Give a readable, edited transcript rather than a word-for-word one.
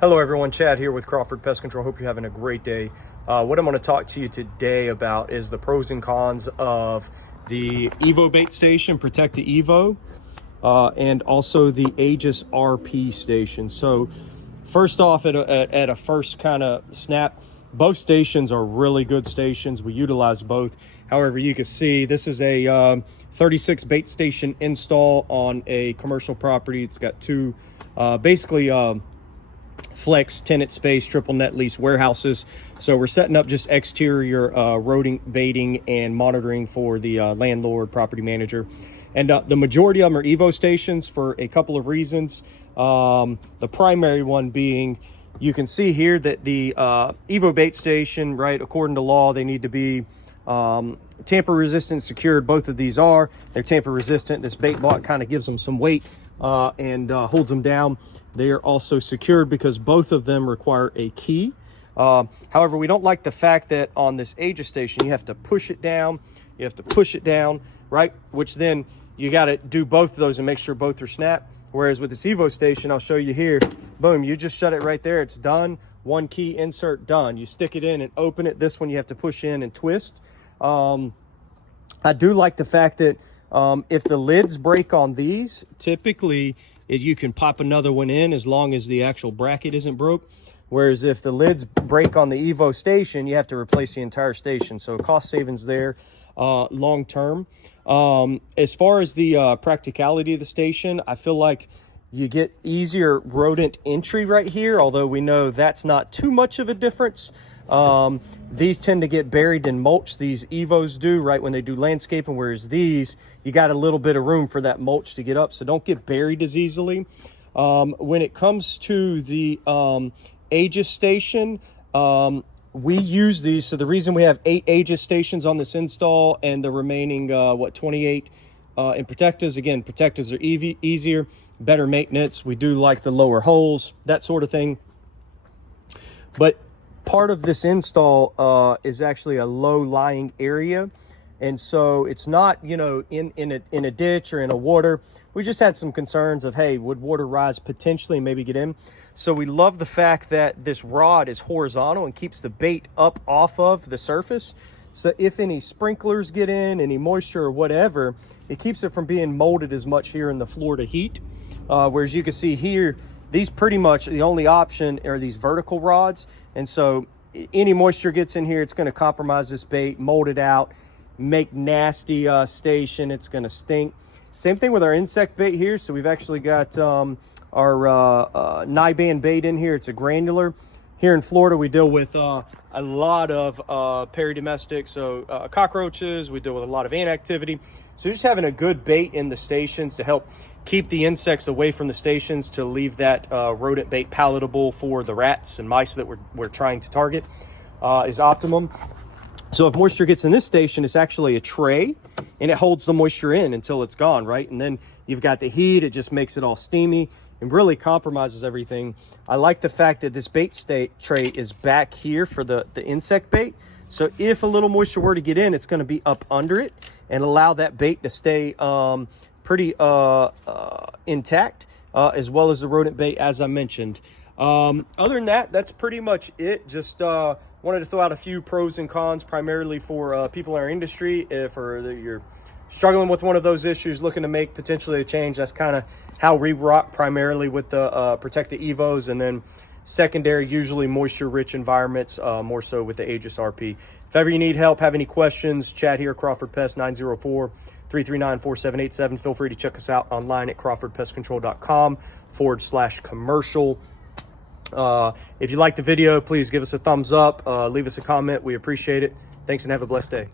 Hello everyone, Chad here with Crawford Pest Control. Hope you're having a great day. What I'm going to talk to you today about is the pros and cons of the Evo bait station, Protecta Evo, and also the Aegis RP station. So first off, at a first kind of snap, both stations are really good stations. We utilize both. However, you can see this is a 36 bait station install on a commercial property. It's got two basically flex tenant space triple net lease warehouses. So we're setting up just exterior rodent baiting and monitoring for the landlord property manager, and the majority of them are Evo stations for a couple of reasons. The primary one being, you can see here that the Evo bait station, right, according to law, they need to be tamper resistant, secured. Both of these are. They're tamper resistant. This bait block kind of gives them some weight and holds them down. They are also secured because both of them require a key. However, we don't like the fact that on this Aegis station, you have to push it down. You have to push it down, right? Which then you got to do both of those and make sure both are snapped. Whereas with this Evo station, I'll show you here, boom, you just shut it right there. It's done. One key insert, done. You stick it in and open it. This one you have to push in and twist. I do like the fact that if the lids break on these, typically you can pop another one in as long as the actual bracket isn't broke. Whereas if the lids break on the Evo station, you have to replace the entire station. So cost savings there long term. As far as the practicality of the station, I feel like you get easier rodent entry right here, although we know that's not too much of a difference. These tend to get buried in mulch, these Evos do, right, when they do landscaping, whereas these, you got a little bit of room for that mulch to get up, so don't get buried as easily. When it comes to the Aegis station, we use these, so the reason we have 8 Aegis stations on this install and the remaining 28 in Protectas, again, Protectas are easier, better maintenance. We do like the lower holes, that sort of thing. But part of this install is actually a low-lying area, and so it's not, you know, in a ditch or in a water. We just had some concerns of, hey, would water rise potentially and maybe get in? So we love the fact that this rod is horizontal and keeps the bait up off of the surface. So if any sprinklers get in, any moisture or whatever, it keeps it from being molded as much here in the Florida heat. Whereas you can see here, these pretty much, the only option are these vertical rods. And so any moisture gets in here, it's going to compromise this bait, mold it out, make nasty station. It's going to stink. Same thing with our insect bait here. So we've actually got our Niband bait in here. It's a granular. Here in Florida, we deal with a lot of peridomestic, so cockroaches. We deal with a lot of ant activity. So just having a good bait in the stations to help keep the insects away from the stations, to leave that rodent bait palatable for the rats and mice that we're trying to target is optimum. So if moisture gets in this station, it's actually a tray and it holds the moisture in until it's gone, right? And then you've got the heat, it just makes it all steamy and really compromises everything. I like the fact that this bait tray is back here for the insect bait. So if a little moisture were to get in, it's going to be up under it and allow that bait to stay pretty intact, as well as the rodent bait, as I mentioned. Other than that, that's pretty much it. Just wanted to throw out a few pros and cons, primarily for people in our industry. If you're struggling with one of those issues, looking to make potentially a change, that's kind of how we rock primarily with the Protecta Evos, and then secondary, usually moisture-rich environments, more so with the Aegis RP. If ever you need help, have any questions, Chad here, Crawford Pest, 904-339-4787. Feel free to check us out online at crawfordpestcontrol.com/commercial. If you like the video, please give us a thumbs up, leave us a comment. We appreciate it. Thanks and have a blessed day.